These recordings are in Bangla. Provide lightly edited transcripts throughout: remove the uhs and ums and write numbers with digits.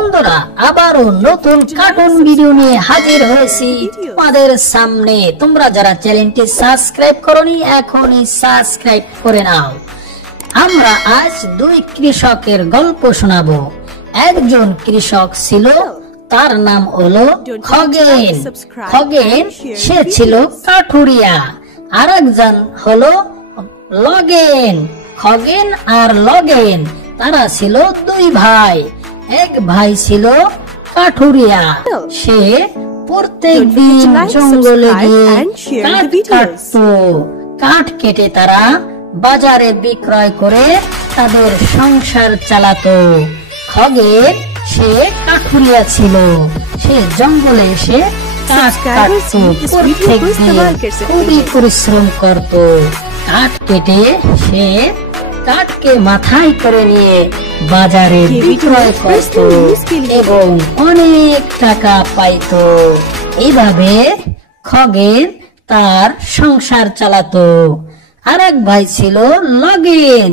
বন্ধুরা আবারও নতুন কার্টুন ভিডিও নিয়ে হাজির হয়েছি তোমাদের সামনে। তোমরা যারা চ্যানেলটি সাবস্ক্রাইব করোনি এখনই সাবস্ক্রাইব করে নাও। আমরা আজ দুই কৃষকের গল্প শোনাবো। একজন কৃষক ছিল, তার নাম হলো খগেন। খগেন সে ছিল কাঠুরিয়া। আর একজন হলো লগেন। খগেন আর লগেন তারা ছিল দুই ভাই। এক ভাই ছিল কাঠুরিয়া, সে প্রত্যেক দিন জঙ্গলে গিয়ে কাঠ কাটতো। কাঠ কেটে তারা বাজারে বিক্রয় করে তাদের সংসার চালাতো। খগেন সে কাঠুরিয়া ছিল, সে জঙ্গলে এসে কাঠ কাটতো। প্রত্যেক দিন খুবই পরিশ্রম করত। কাঠ কেটে সে কাঠকে মাথায় করে নিয়ে বাজারে বিক্রয় করত এবং অনেক টাকা পাইত। এইভাবে খগেন তার সংসার চালাতো। আর এক ভাই ছিল লগেন।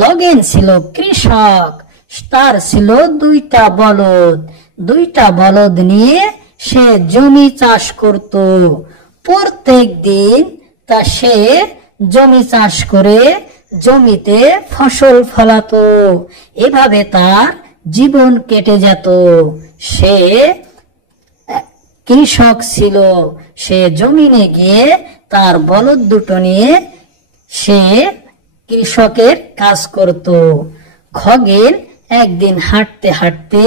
লগেন ছিল কৃষক, তার ছিল দুইটা বলদ। দুইটা বলদ নিয়ে সে জমি চাষ করত। প্রত্যেক দিন তা সে জমি চাষ করে জমিতে ফসল ফলাতো। এভাবে তার জীবন কেটে যেত। সে কৃষক ছিল, সে জমিনে গিয়ে তার বলদ দুটো নিয়ে সে কৃষকের কাজ করত। খগেন একদিন হাঁটতে হাঁটতে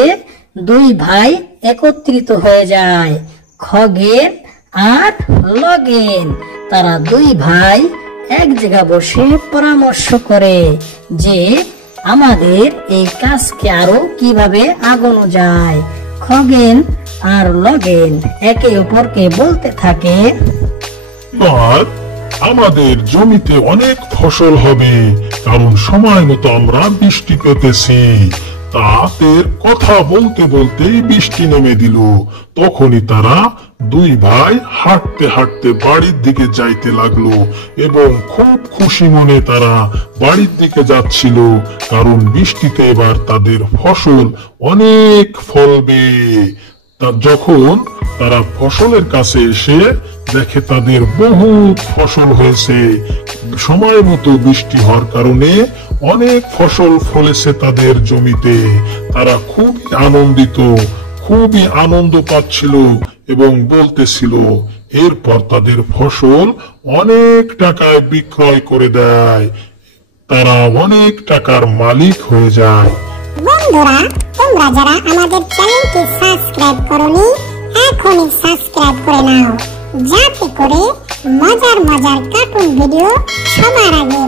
দুই ভাই একত্রিত হয়ে যায়, খগেন আর লগেন। তারা দুই ভাই এক জায়গা বসে পরামর্শ করে যে আমাদের এই কাজকে আরো কিভাবে আগানো যায়। খগেন আর লগেন একে অপরকে বলতে থাকে, আমাদের জমিতে অনেক ফসল হবে, কারণ সময় মতো আমরা বৃষ্টি পেতেছি। তাদের কথা বলতে বলতেই বৃষ্টি নেমে দিল। তখনই তারা দুই ভাই হাঁটতে হাঁটতে বাড়ির দিকে যাইতে লাগলো এবং খুব খুশি মনে তারা বাড়ির দিকে যাচ্ছিল, কারণ বৃষ্টিতে এবার তাদের ফসল অনেক ফলবে। যখন তারা ফসলের কাছে এসে দেখে তাদের বহুত ফসল হয়েছে, সময় মতো বৃষ্টি হওয়ার কারণে অনেক ফসল ফলেছে তাদের জমিতে। তারা খুবই আনন্দিত, খুবই আনন্দ পাচ্ছিল এবং বলতেছিল এরপর তাদের ফসল অনেক টাকায় বিক্রয় করে দেয়, তারা অনেক টাকার মালিক হয়ে যায়। বন্ধুরা, তোমরা যারা আমাদের চ্যানেলটি সাবস্ক্রাইব করোনি এখনই সাবস্ক্রাইব করে নাও, যাতে করে মজার মজার কার্টুন ভিডিও সবার আগে